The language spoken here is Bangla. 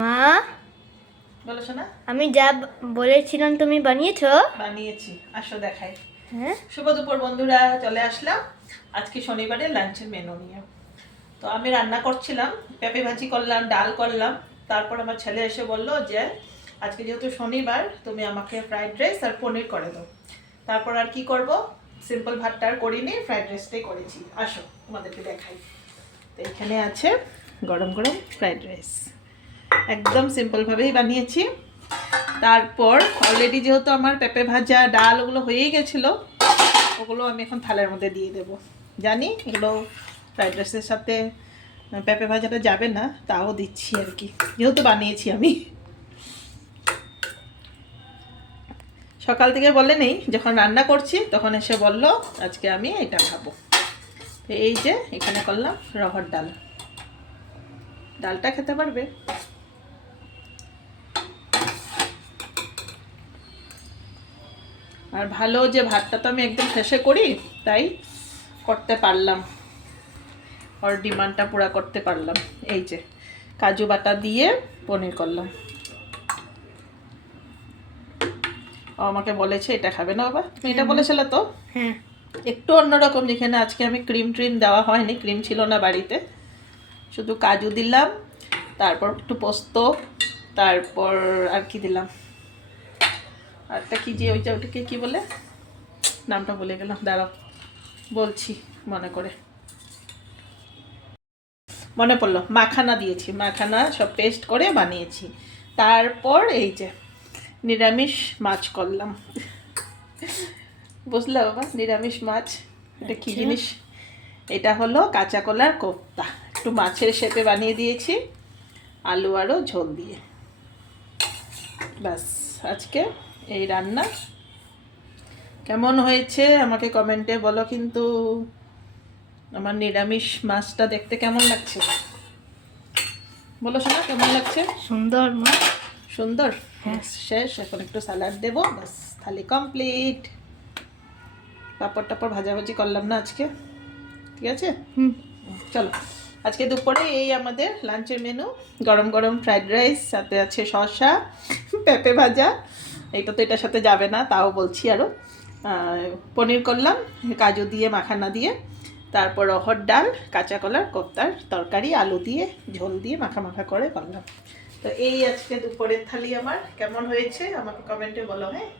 মা, বলো শোনা। আমি যা বলেছিলাম তুমি বানিয়েছো? বানিয়েছি, আসো দেখাই। হ্যাঁ, শুভ দুপুর বন্ধুরা, চলে আসলাম আজকে শনিবারের লাঞ্চের মেনু নিয়ে। তো আমি রান্না করছিলাম, পেঁপে ভাজি করলাম, ডাল করলাম। তারপর আমার ছেলে এসে বলল যে আজকে যেহেতু শনিবার তুমি আমাকে ফ্রাইড রাইস আর পনির করে দাও। তারপর আর কি করব, সিম্পল ভাতটা আর করিনি, ফ্রাইড রাইসটাই করেছি। আসো তোমাদেরকে দেখাই। তো এখানে আছে গরম গরম ফ্রাইড রাইস, একদম সিম্পলভাবেই বানিয়েছি। তারপর অলরেডি যেহেতু আমার পেঁপে ভাজা ডাল ওগুলো হয়েই গেছিলো, ওগুলো আমি এখন থালার মধ্যে দিয়ে দেব। জানি এগুলো ফ্রাইড রাইসের সাথে পেঁপে ভাজাটা যাবে না, তাও দিচ্ছি আর কি, যেহেতু বানিয়েছি আমি। সকাল থেকে বলে নেই, যখন রান্না করছি তখন এসে বলল আজকে আমি এটা খাবো। এই যে এখানে করলাম রহর ডাল, ডালটা খেতে পারবে। আর ভালো যে ভাতটা তো আমি একদম শেষে করি, তাই করতে পারলাম, ওর ডিমান্ডটা পুরা করতে পারলাম। এই যে কাজু বাটা দিয়ে পনির করলাম। ও আমাকে বলেছে এটা খাবে না বাবা, তুমি এটা বলেছিলে তো। হ্যাঁ, একটু অন্যরকম, যেখানে আজকে আমি ক্রিম ট্রিম দেওয়া হয়নি, ক্রিম ছিল না বাড়িতে, শুধু কাজু দিলাম, তারপর একটু পোস্ত, তারপর আর কি দিলাম, আরটা কি যে ওইটা ওটাকে কি বলে, নামটা বলে গেলাম, দাঁড়াও বলছি মনে করে। মনে পড়লো, মাখানা দিয়েছি, মাখানা সব পেস্ট করে বানিয়েছি। তারপর এই যে নিরামিষ মাছ করলাম। বুঝলে বাবা, নিরামিষ মাছ এটা কি আচ্ছা। জিনিস? এটা হলো কাঁচা কলার কোফতা, একটু মাছের শেপে বানিয়ে দিয়েছি, আলু আরও ঝোল দিয়ে। ব্যাস, আজকে এই রান্না। কেমন হয়েছে আমাকে কমেন্টে বলো কিন্তু। আমার নিরামিষ মাছটা দেখতে কেমন লাগছে বলো শোনা, কেমন লাগছে? সুন্দর মা। সুন্দর। হ্যাঁ। শেষ, এখন একটু স্যালাড দেবো, বাস থালি কমপ্লিট। পাপড় টাপড় ভাজাভাজি করলাম না আজকে, ঠিক আছে। হুম। চলো, আজকে দুপুরে এই আমাদের লাঞ্চের মেনু। গরম গরম ফ্রাইড রাইস, সাথে আছে শসা, পেঁপে ভাজা, এইটা তো এটার সাথে যাবে না, তাও বলছি আরও। পনির করলাম কাজু দিয়ে, মাখানা দিয়ে। তারপর অড়হর ডাল, কাঁচা কলার কোফতার তরকারি, আলু দিয়ে ঝোল দিয়ে মাখা মাখা করে করলাম। তো এই আজকে দুপুরের থালি আমার। কেমন হয়েছে আমাকে কমেন্টে বলো, হ্যাঁ।